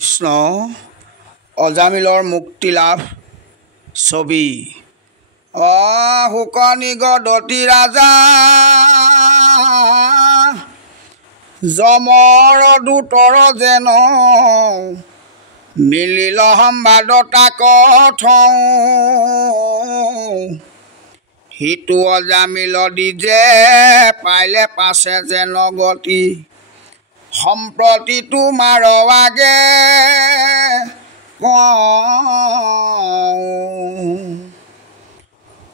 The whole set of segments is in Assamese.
কৃষ্ণ অজামিলৰ মুক্তি লাভ ছবি শুকনি গদতি ৰাজা যমৰ দূতৰ যেন মিলিল সম্বাদ তাক থওঁ সিটো অজামিল দিজে পাইলে পাছে যেন গতি সম্প্ৰতি তোমাৰ আগে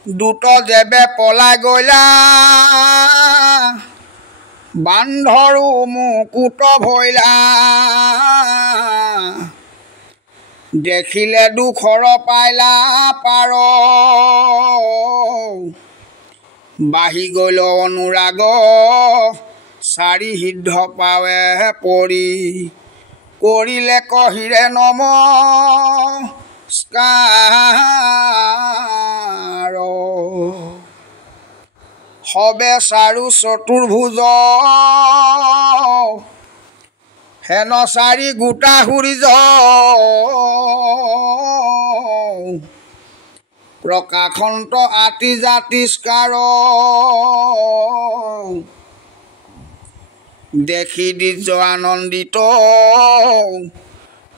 দুট যেবে পলাই গলা বান্ধৰু মুকুট ভৈলা দেখিলে দুখৰ পাইলা পাৰ বাঢ়ি গল অনুৰাগ চাৰি সিদ্ধ পাৱে পৰি কৰিলে কহিৰে নমস্কাৰ সবে চাৰু চতুৰ্ভুজ হেন চাৰি গোটা সূৰ্য প্ৰকাশন্ত আতি জাতিষ্কাৰ দেখি দিজ আনন্দিত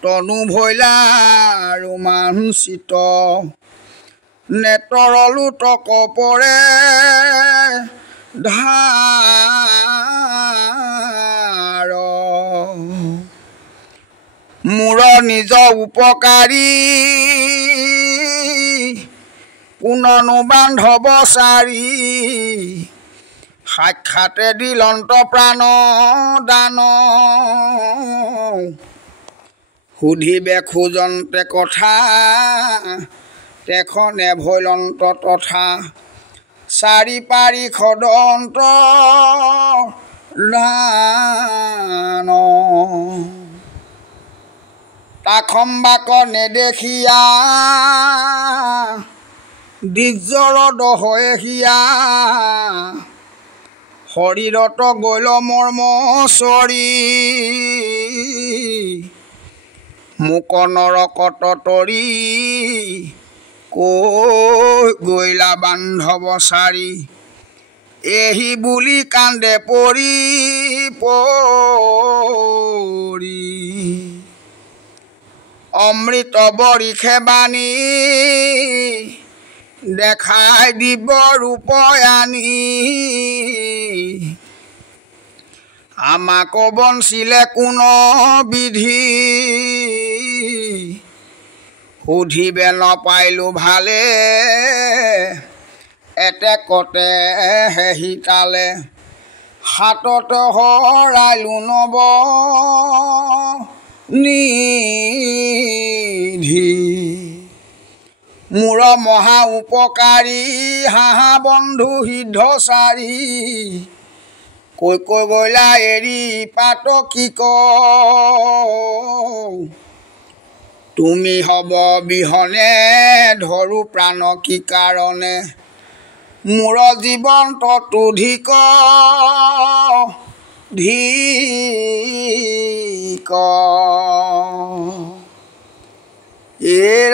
তনু ভৈলা ৰোমাঞ্চিত নেতৰলু তক পৰে ধাৰ মূৰ নিজ উপকাৰী পুননু বান্ধৱ চাৰি সাক্ষাতে দিলন্ত প্ৰাণ দান সুধিবে খোজন্তে কথা তেখনে ভৈলন্ত তথা চাৰি পাৰি খদন্ত দান তাখম্বাক নেদেখিয়া দিজৰ দহয়ে হিয়া শৰীৰত গল মৰ্ম চৰি মোক নৰকত তৰি কৈ গৈলা বান্ধৱ চাৰি এহি বুলি কান্দে পৰি পৰি অমৃত বৰিষে বাণী দেখাই দিব ৰূপয়ানী আমাক বঞ্চিলে কোন বিধি সুধিবে নপাইলো ভালে এতেকতে হেহিতালে হাতত হৰাইলো নব নিধি মূৰ মহা উপকাৰী হাহা বন্ধু সিদ্ধ চাৰি কৈ কৈ গলা এৰি পাত কি ক তুমি হব বিহনে ধৰু প্ৰাণ কি কাৰণে মূৰ জীৱন্তটো ধিক ধিক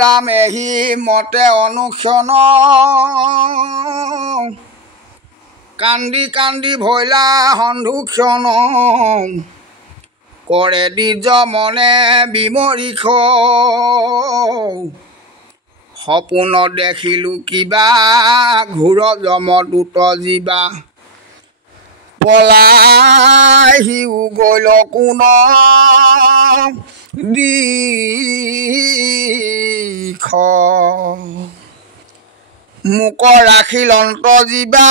ৰাম এহি মতে অনুক্ষণ কান্দি কান্দি ভৈলা সন্ধুক্ষণ কৰে দিজ মনে বিমৰিখ সপোন দেখিলো কিবা ঘূৰ যমদূত জীৱা পলাই সিও গল কোন দিখ মোক ৰাখিলন্ত জীৱা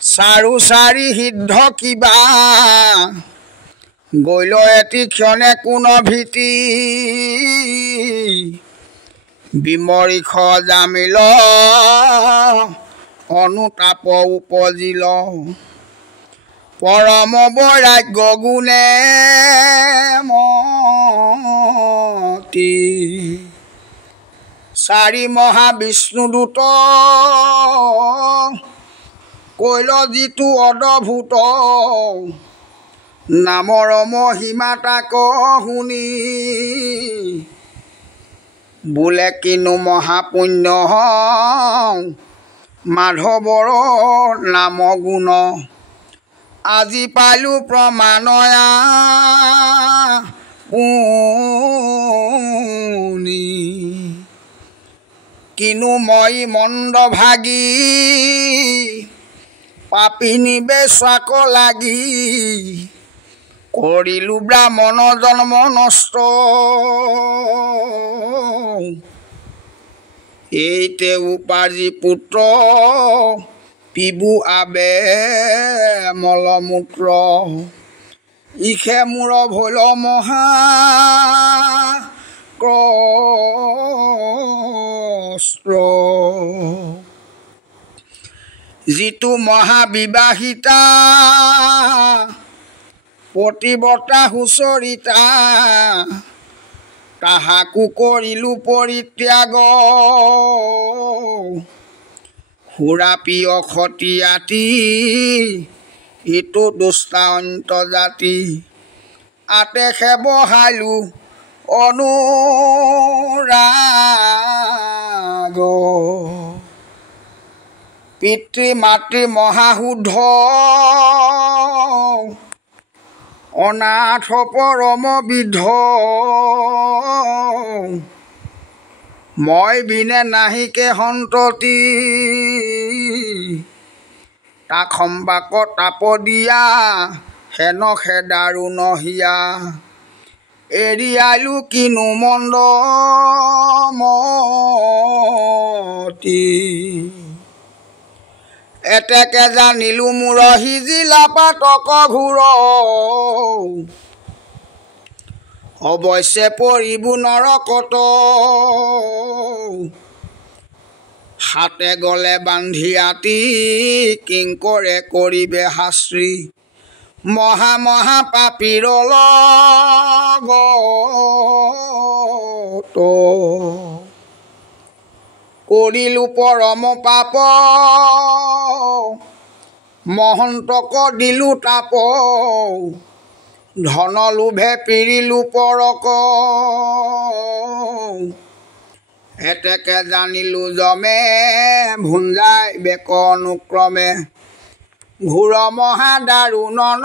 চাৰু চাৰি সিদ্ধ কিবা গৈল এটি ক্ষণে কোন ভীতি বিমৰিখ জামিল অনুতাপ উপজিল পৰম বৈৰাগ্য গুণে মতি চাৰি মহাবিষ্ণুদূত কৈল যিটো অদ্ভুত নামৰ মহিমা তাক শুনি বোলে কিনো মহাপুণ্য মাধৱৰ নাম গুণ আজি পালো প্ৰমাণয়া পুনি কিনো মই মন্দ ভাগি পাপিনী বেচাক লাগি কৰিলো ব্ৰাহ্মণ জন্ম নষ্ট এইতে উপাৰ্জি পুত্ৰ পিবু আবে মলমূত্ৰ ইখে মূৰ ভৈল মহা কষ্ট যিটো মহাবিবাহিতা পতিব্ৰতা সুচৰিতা তাহাকো কৰিলো পৰিত্যাগ সুৰাপি অখতিয়াতি ইটো দুষ্টা অন্তজাতি আতেখে বহালো অনুৰাগ পিতৃ মাতৃ মহাশুদ্ধ অনাথ পৰম বিদ্ধ মই বিনে নাহিকে সন্ততি তাক সম্বাক তাপ দিয়া হেন খেদাৰু নহিয়া এৰিয়ালো কিনো মন্দ মতি এতেকে জানিলো মূৰ সিজিলা পাতক ঘূৰ অৱশ্যে পৰিবু নৰকত হাতে গলে বান্ধি আতি কিংকৰে কৰিবে শাস্ত্ৰী মহা মহা পাপীৰ লগত কৰিলো পৰম পাপ মহন্তক দিলো তাপ ধন লোভে পিৰিলো পৰক এতেকে জানিলো জমে ভুঞ্জাই বেক অনুক্ৰমে ঘূৰ মহা দাৰুণন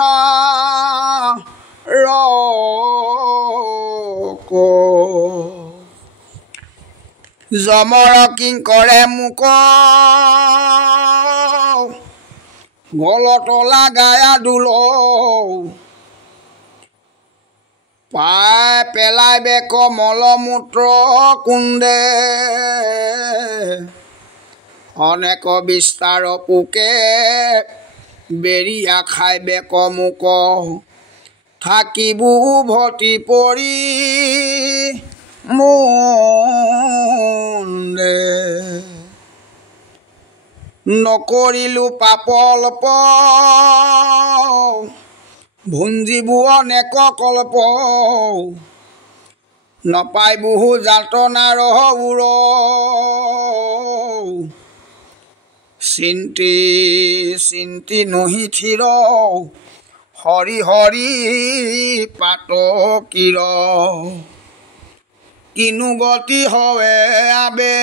ৰক যমৰ কিংকৰে মোক গলত লাগায়া দুল পাই পেলাই বেক মলমূত্ৰ কুন্দে অনেক বিস্তাৰ পোকে বেৰিয়া খাই বেক মোক থাকিবু ভতি পৰি মুন্দে নকৰিলো পাপ অল্প ভুঞ্জিবু অনেক কল্প নপাই বহু যাতনাৰ উৰ চিন্তি চিন্তি নহি থিৰ হৰি হৰি পাত কিৰ কিনো গতি হৱে আবে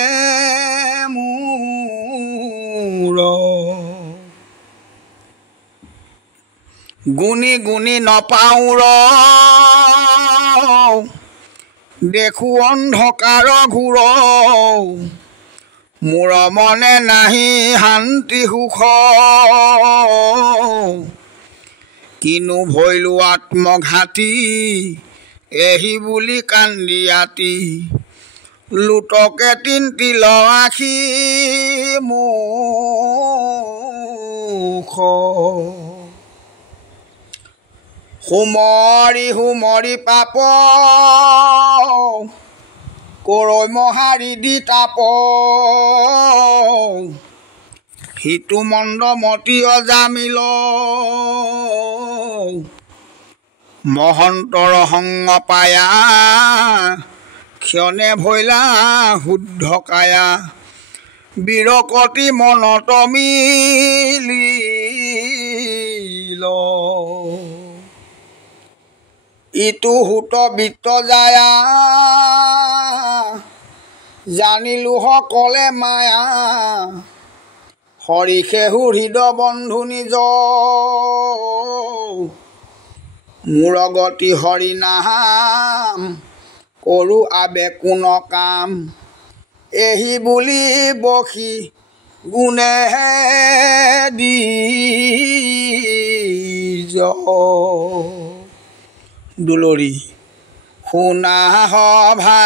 মূৰ গুণি গুণি নপাউৰ দেখো অন্ধকাৰ ঘূৰ মোৰ মনে নাহি শান্তি সুখ কিনো ভৈলো আত্মঘাতী এহি বুলি কান্দি আতি লুটকে তিনতিল আখি মুখ সুমৰি সুমৰি পাপ কৰৈ মহাৰি দি তাপ সিটো মন্দমতি অজামিল মহন্তৰ সংগ পায়া ক্ষণে ভৈলা শুদ্ধ কায়া বিৰকতি মনত মিলিল ইটো হুত বিত্ত যায়া জানিলো সকলে মায়া হৰিষেহু হৃদয় বন্ধু নিজ মোৰ গতি হৰি নাম কৰো আবে কোন কাম এহি বুলি বখি গুণে দি দুলৰি শুনা সভা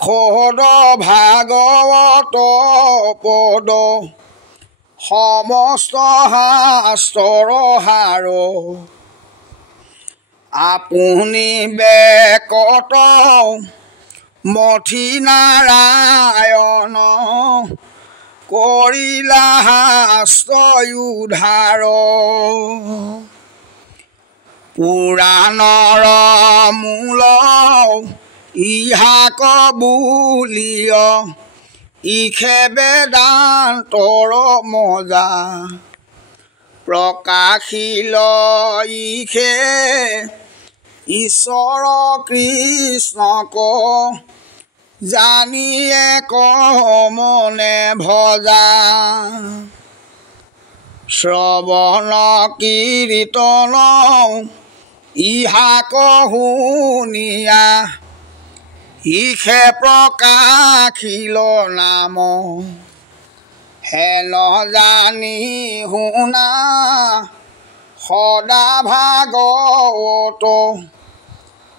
খদ ভাগৱত পদ সমস্ত শাস্ত্ৰৰ সাৰ আপুনি বেকত মথি নাৰায়ণ কৰিলা শাস্ত্ৰ উদ্ধাৰ পুৰাণৰ মূল ইহাক বুলিয় ইখে বেদান্তৰ মজা প্ৰকাশিল ইখে ঈশ্বৰ কৃষ্ণক জানিয়ে মনে ভজা শ্ৰৱণ কীৰ্তন ইহাক শুনিয়া ইখে প্ৰকাশিল নাম হেন জানি শুনা সদা ভাগৱত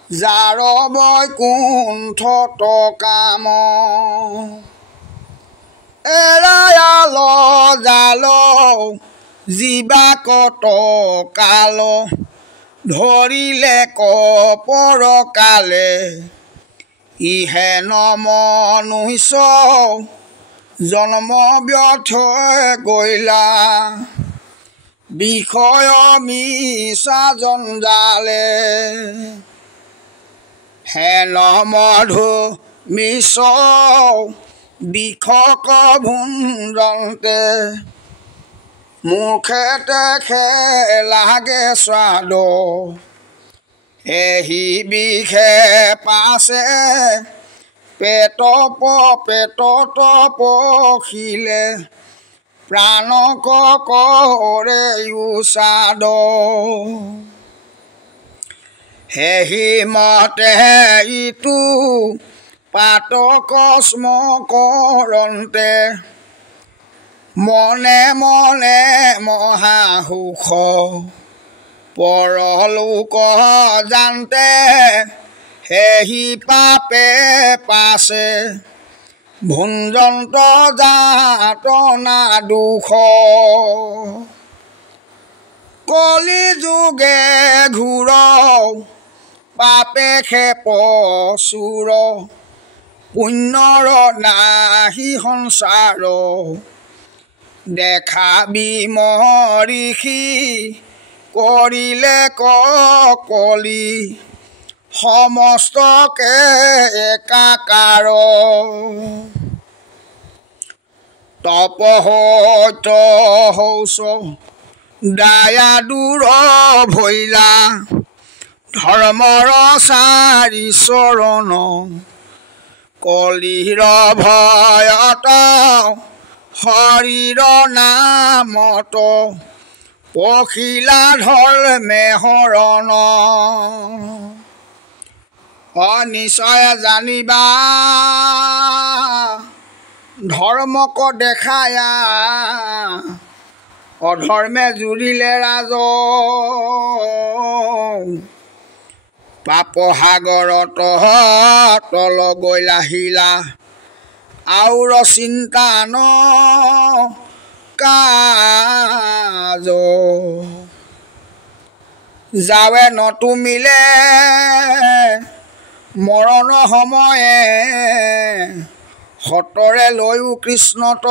যাৰ বৈকুণ্ঠত কাম এৰায়াল জাল জীৱাকত কাল ধৰিলে কপৰ কালে ইহে নমনুষ্য জন্ম ব্যৰ্থ গৈলা বিষয় মিছা জঞ্জালে হেন মধু মিছ বিষক ভুঞ্জন্তে মুখেতে লাগে স্বাদ এহি বিষে পাছে পেটত পখিলে প্ৰাণক কৰে উচাদ হেহি মতে ইটো পাতক স্ম কৰন্তে মনে মনে মহাসুখ পৰলোক জানতে হেহি পাপে পাছে ভুঞ্জন্ত যাতনা দুখ কলি যুগে ঘূৰ পাপে খেপ চুৰ পুণ্যৰ নাহি সংসাৰ দেখা বিমৰিষি কৰিলে কলি সমস্তকে একাকাৰ তপহত হৌচ দায়া দূৰ ভৈলা ধৰ্মৰ চাৰি চৰণ কলিৰ ভয়ত হৰিৰ নামত পখিলা ধৰ্মে হৰণ নিশ্চয় জানিবা ধৰ্মক দেখায়া অধৰ্মে জুৰিলে ৰাজ পাপ সাগৰত তল গৈলা হিলা আউৰ চিন্তা ন কাজ যাৱে নতুমিলে মৰণ সময়ে হতৰে লৈও কৃষ্ণত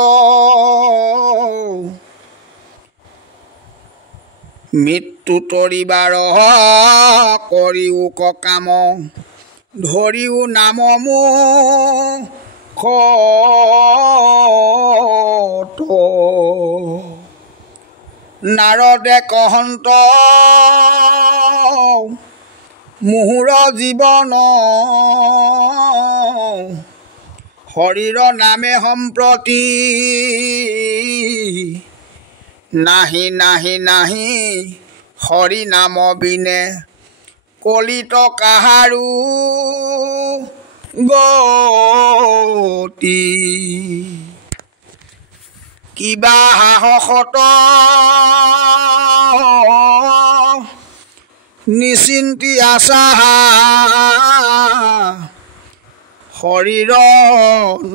মৃত্যু তৰিবাৰ কৰিও কাম ধৰিও নাম মুখ নাৰদে কহন্ত মুহুৰ জীৱন হৰিৰ নামে সম্প্ৰতি নাহি নাহি নাহি হৰি নাম বিনে কলিত কাহাৰো গতি কিবা সাহসত নিচিন্তি আছা হৰিৰ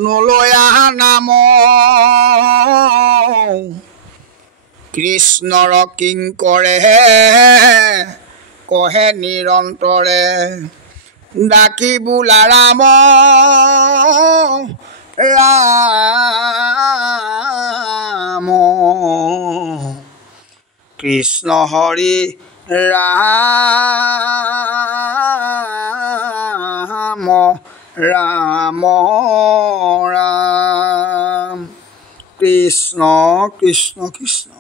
নলৈ আহা নাম কৃষ্ণৰ কিংকৰে কহে নিৰন্তৰে ডাকি বোলা ৰাম ৰাম কৃষ্ণ হৰি ৰাম ৰাম ৰাম কৃষ্ণ কৃষ্ণ কৃষ্ণ।